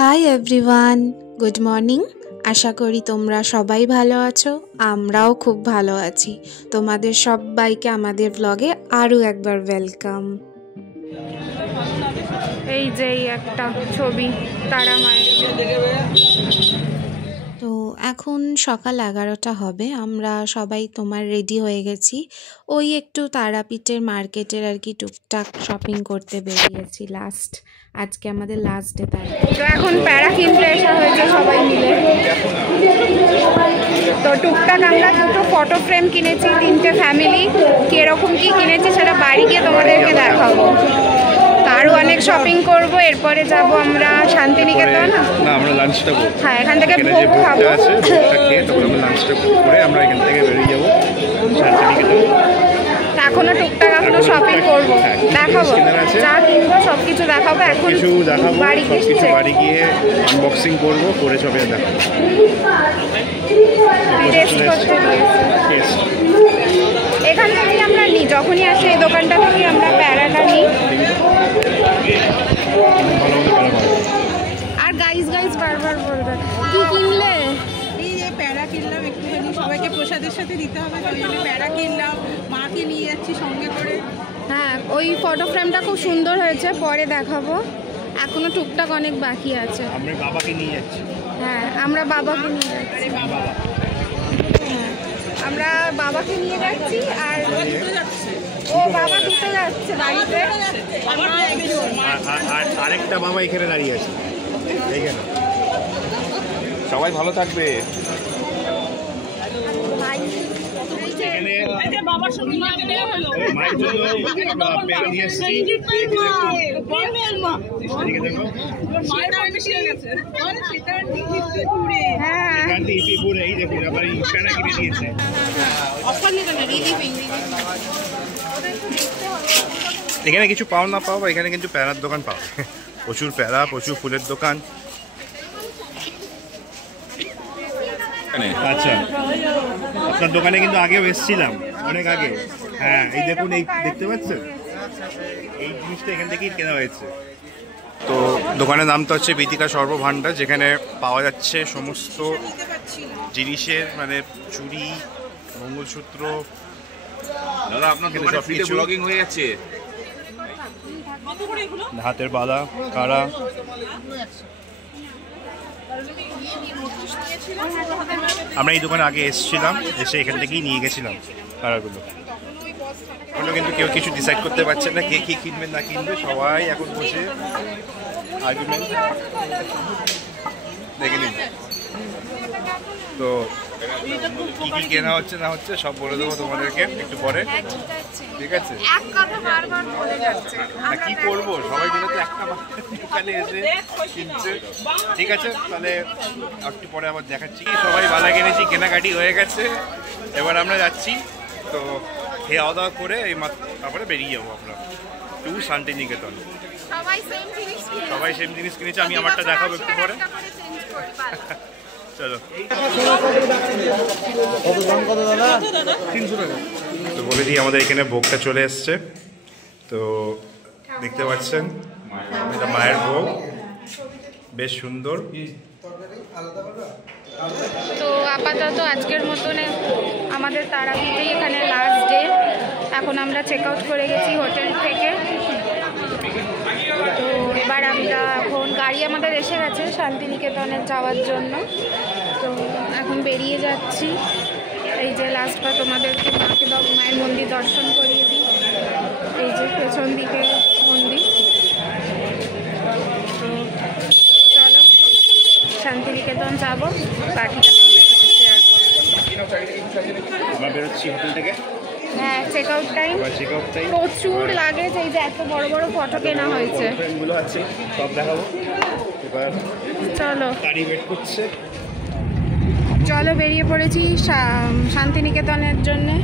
High everyone, good morning. আশা করি তোমরা সবাই ভালো আছো, আমরাও খুব ভালো আছি। তোমাদের সবাইকে আমাদের ব্লগে আরও একবার ওয়েলকাম। এই যে একটা ছবি তারা মায়ের। তো এখন সকাল 11টা হবে, আমরা সবাই তোমার রেডি হয়ে গেছি। ওই একটু তারাপীঠের মার্কেটের আর কি টুকটাক শপিং করতে বেরিয়েছি। আজকে আমাদের লাস্ট ডে। তাই তো এখন প্যারা কিনতে আসা হয়েছে সবাই মিলে। তো টুকটাক আমরা দুটো ফটো ফ্রেম কিনেছি, 3টে ফ্যামিলি। কিরকম কি কিনেছি সেটা বাড়ি গিয়ে তোমাদেরকে দেখাবো। আরও অনেক শপিং করব, এরপরে যাব আমরা শান্তিনিকেতন। না, আমরা লাঞ্চটা করব। হ্যাঁ, এখান থেকে ভোগ খাবো। ভোগটা খেয়ে তারপর আমরা লাঞ্চটা করে আমরা এখান থেকে বেরিয়ে যাব শান্তিনিকেতন। এখনো টুকটাক এখনো শপিং করবো, দেখাবো যা কিনবো সব কিছু দেখাবো। এখন কিছু দেখাবো, বাড়ি গিয়ে আনবক্সিং করবো, করে সবাই দেখাবো। টেস্ট করতে দিয়েছি। এখান থেকেই আমরা নিই, যখনই আসি এই দোকানটা থেকে আমরা প্যারাটা নিই। আর গাইস বারবার বলবে কি কিনলে? এই যে প্যারা কিনলাম, একটুখানি সবাইকে প্রসাদের সাথে দিতে হবে, তাই জন্য প্যারা কিনলাম, মাকে নিয়ে যাচ্ছি সঙ্গে করে। হ্যাঁ, ওই ফটো ফ্রেমটা খুব সুন্দর হয়েছে, পরে দেখাবো। এখনো টুকটাক অনেক বাকি আছে। আমরা বাবাকে নিয়ে যাচ্ছি। হ্যাঁ, আমরা বাবাকে নিয়ে যাচ্ছি। আমরা বাবাকে নিয়ে যাচ্ছি আর ও বাবা দুটো যাচ্ছে বাড়িতে। আরেকটা বাবা এখানে দাঁড়িয়ে আছে, এইখানে। সবাই ভালো থাকবে। এখানে কিছু পাও না পাও, এখানে কিন্তু প্যারার দোকান পাও, প্রচুর প্যারা, প্রচুর ফুলের দোকান। আচ্ছা, আপনার দোকানে কিন্তু আগেও এসেছিলাম, অনেক আগে। হ্যাঁ, এই দেখুন, এই দেখতে পাচ্ছেন, এই জিনিসটা এখান থেকেই কেনা হয়েছে। তো দোকানের নামটা হচ্ছে বিতিকা সর্বভাণ্ডার, যেখানে পাওয়া যাচ্ছে সমস্ত জিনিসের, মানে চুড়ি, মঙ্গলসূত্র। দাদা, আপনার দোকানে ফ্রিতে ব্লগিং হয়ে যাচ্ছে। হাতের বালা, কারা। আমরা এই দোকানে আগে এসেছিলাম, এসে এখান থেকেই নিয়ে গেছিলাম কারাগুলো। ওগুলো কিন্তু কেউ কিছু ডিসাইড করতে পারছে না, কে কি কিনবে না কিনবে, সবাই এখন বসে আর্গুমেন্ট। দেখে নিন তো কি কি কেনা হচ্ছে না হচ্ছে সব বলে দেবো তোমাদেরকে একটু পরে, ঠিক আছে? কি করবো, সবাই মিলে তো একটা দোকানে এসে কিনছে, ঠিক আছে? তাহলে একটু পরে আবার দেখাচ্ছি। সবাই বালা কিনেছি, কেনাকাটি হয়ে গেছে, এবার আমরা যাচ্ছি। তো খাওয়া দাওয়া করে তারপরে বেরিয়ে যাবো আমরা টু শান্তিনিকেতন। সবাই সেম জিনিস কিনেছে, আমি আমারটা দেখাবো একটু পরে। চলো, তো বলে দিই, আমাদের এখানে ভোগটা চলে এসছে। তো দেখতে পাচ্ছেন, এটা মায়ের ভোগ, বেশ সুন্দর। তো আপাতত আজকের মতন আমাদের তারাপীঠেই এখানে লাস্ট ডে। এখন আমরা চেক আউট করে গেছি হোটেল থেকে। তো এবার আমরা এখন গাড়ি আমাদের এসে গেছে শান্তিনিকেতনে যাওয়ার জন্য। তো এখন বেরিয়ে যাচ্ছি। এই যে লাস্টবার তোমাদেরকে মায়ের মন্দির দর্শন করিয়ে দিই। এই যে পেছন দিকে মন্দির। তো চলো শান্তিনিকেতন যাবো, বাকিটা শেয়ার করবো। আমরা বেরোচ্ছি হোটেল থেকে। হ্যাঁ, চেক আউট টাইম প্রচুর লাগে, এই যে এত বড় বড় ফটো কেনা হয়েছে, আছে সব দেখাবো। এবার চলো, গাড়ি ওয়েট করছে। চলো বেরিয়ে পড়েছি শান্তিনিকেতনের জন্যে।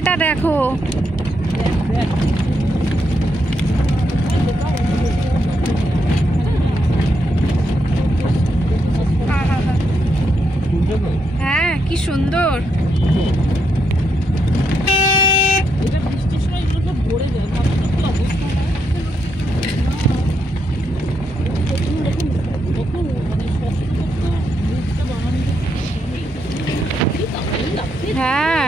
জায়গাটা দেখো। হ্যাঁ, কি সুন্দর। হ্যাঁ,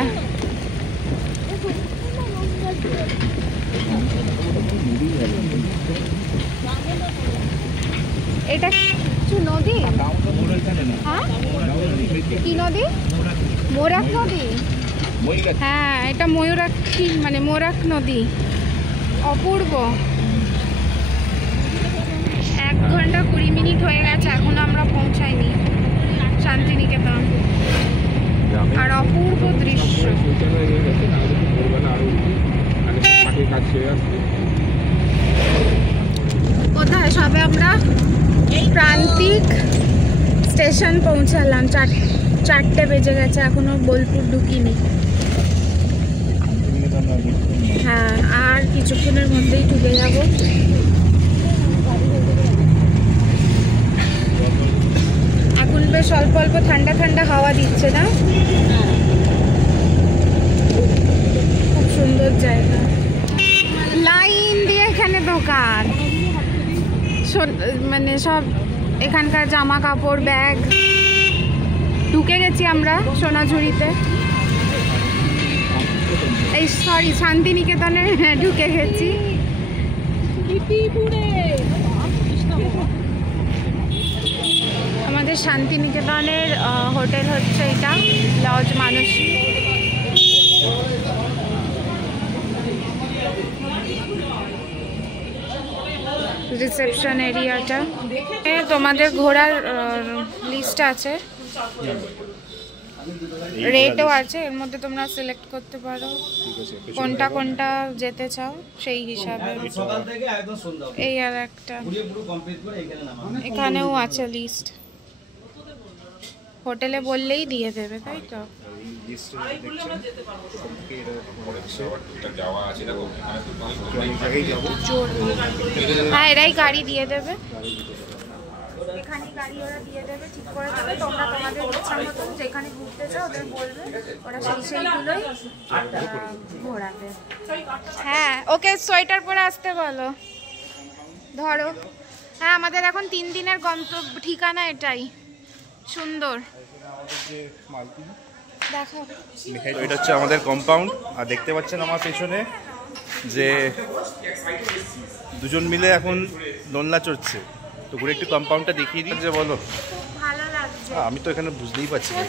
এটা কিছু নদী? হ্যাঁ, কি নদী? মোরাক নদী। হ্যাঁ, এটা ময়ূরাক্ষী মানে মোরাক নদী। অপূর্ব। 1 ঘন্টা 20 মিনিট হয়ে গেছে, এখনো আমরা পৌঁছাইনি শান্তিনিকেতন। আর অপূর্ব দৃশ্য। কোথায় সবে আমরা প্রান্তিক স্টেশন পৌঁছালাম। 4টে বেজে গেছে, এখনো বোলপুর ঢুকিনি। হ্যাঁ, আর কিছুক্ষণের মধ্যেই ঢুকে যাব। এখন বেশ অল্প অল্প ঠান্ডা ঠান্ডা হাওয়া দিচ্ছে না? খুব সুন্দর জায়গা। লাইন দিয়ে এখানে দোকান, মানে সব এখানকার জামা কাপড়, ব্যাগ। ঢুকে গেছি আমরা সোনাঝুরিতে, এই সরি শান্তিনিকেতনে ঢুকে গেছি। আমাদের শান্তিনিকেতনের হোটেল হচ্ছে এটা, লজ মানসী। রিসেপশন এরিয়াটা। তোমাদের ঘোরার লিস্ট আছে, রেটও আছে, এর মধ্যে তোমরা সিলেক্ট করতে পারো কোনটা কোনটা যেতে চাও সেই হিসাবে। এই আর একটা এখানেও আছে লিস্ট, হোটেলে বললেই দিয়ে দেবে, তাই তো? হ্যাঁ, এরাই গাড়ি দিয়ে দেবে, এখানে গাড়ি ওরা দিয়ে দেবে, ঠিক করে দেবে। তোমরা তোমাদের ইচ্ছা মতো যেখানে ঘুরতে চাও ওদের বলবে, ওরা সেইগুলোই ঘোরাবে। হ্যাঁ, ওকে সোয়েটার পরে আসতে বলো। ধরো, হ্যাঁ, আমাদের এখন 3 দিনের গন্তব্য ঠিকানা এটাই। সুন্দর, দেখো। এটা হচ্ছে আমাদের কম্পাউন্ড, আর দেখতে পাচ্ছেন আমার পেছনে যে দুজন মিলে এখন দোলনা চড়ছে। তো ঘুরে একটু কম্পাউন্ডটা দেখিয়ে দিই যে বলো। ভালো লাগছে। আমি তো এখানে বুঝতেই পারছি না,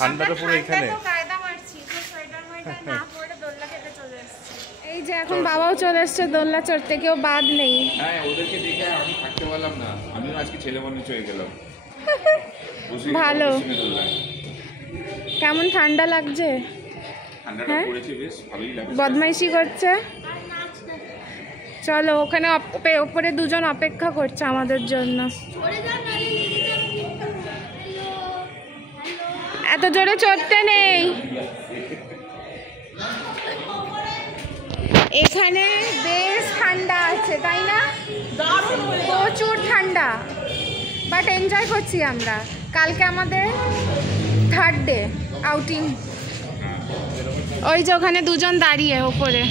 ঠান্ডাটা পুরো এখানে। এই যে এখন বাবাও চলে এসছে দোলনা চড়তে, কেউ বাদ নেই। হ্যাঁ, ওদেরকে দেখে আমি থাকতে পারলাম না, আমিও আজকে ছেলে মানুষ হয়ে গেলাম। ভালো, কেমন ঠান্ডা লাগছে? হ্যাঁ, বদমাইশি করছে। চলো, ওখানে ওপরে দুজন অপেক্ষা করছে আমাদের জন্য। এত জোরে চড়তে নেই। এখানে বেশ ঠান্ডা আছে, তাই না? প্রচুর ঠান্ডা, বাট এনজয় করছি আমরা। কালকে আমাদের 3rd ডে আউটিং। ওই যে ওখানে দুজন দাঁড়িয়ে ওপরে,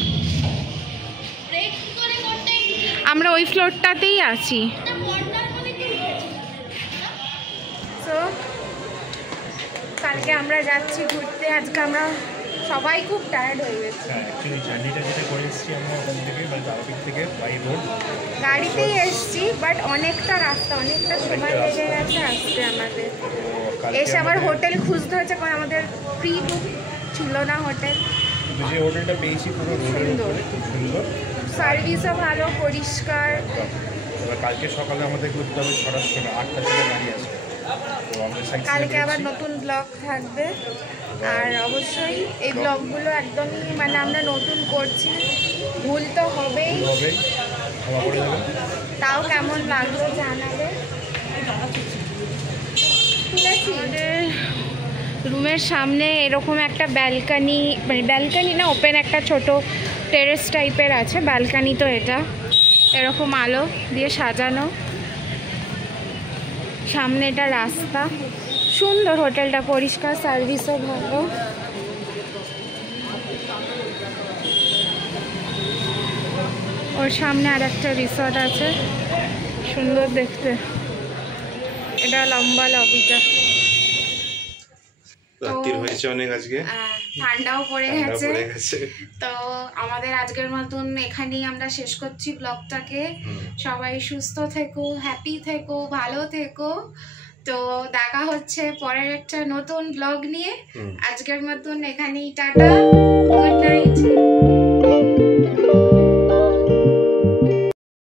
আমরা ওই ফ্লোরটাতেই আছি। তো কালকে আমরা যাচ্ছি ঘুরতে, আজকে আমরা সবাই খুব টায়ার্ড হয়ে গেছি। অ্যাকচুয়ালি জার্নিটা যেটা করে এসেছি আমরা ওখান থেকে, মানে তারাপীঠ থেকে বাই রোড গাড়িতেই এসছি, বাট অনেকটা রাস্তা, অনেকটা সময় লেগে গেছে আসতে আমাদের। এসে আবার হোটেল খুঁজতে হচ্ছে, কারণ আমাদের প্রি বুক ছিল না হোটেল। কিন্তু যে হোটেলটা পেয়েছি পুরো রোডের উপরে, খুব সুন্দর, সার্ভিসও ভালো, পরিষ্কার। এবার কালকে সকালে আমাদের ঘুরতে হবে 6টার সময়, 8টার সময় গাড়ি আসবে। তো আমরা কালকে আবার নতুন ব্লগ থাকবে, আর অবশ্যই এই ব্লগগুলো একদমই মানে আমরা নতুন করছি, ভুল তো হবেই, ক্ষমা করে দেবেন। তাও কেমন লাগলো জানাবে। ঠিক আছে, রুমের সামনে এরকম একটা ব্যালকানি, মানে ব্যালকানি না, ওপেন একটা ছোট টেরেস টাইপের আছে। ব্যালকানি তো এটা, এরকম আলো দিয়ে সাজানো। সামনে এটা রাস্তা, সুন্দর হোটেলটা, পরিষ্কার, সার্ভিসও ভালো। ওর সামনে আর একটা রিসর্ট আছে, সুন্দর দেখতে। এটা লম্বা লবিটা। রাত্রির হয়েছে অনেক আজকে, ঠান্ডাও পড়ে ঠান্ডা গেছে। পড়ে গেছে। তো আমাদের আজকের মতন এখানেই আমরা শেষ করছি ব্লগটাকে। সবাই সুস্থ থেকো, হ্যাপি থেকো, ভালো থেকো। তো দেখা হচ্ছে পরের একটা নতুন ব্লগ নিয়ে। আজকের মতন এখানেই টাটা, গুড নাইট।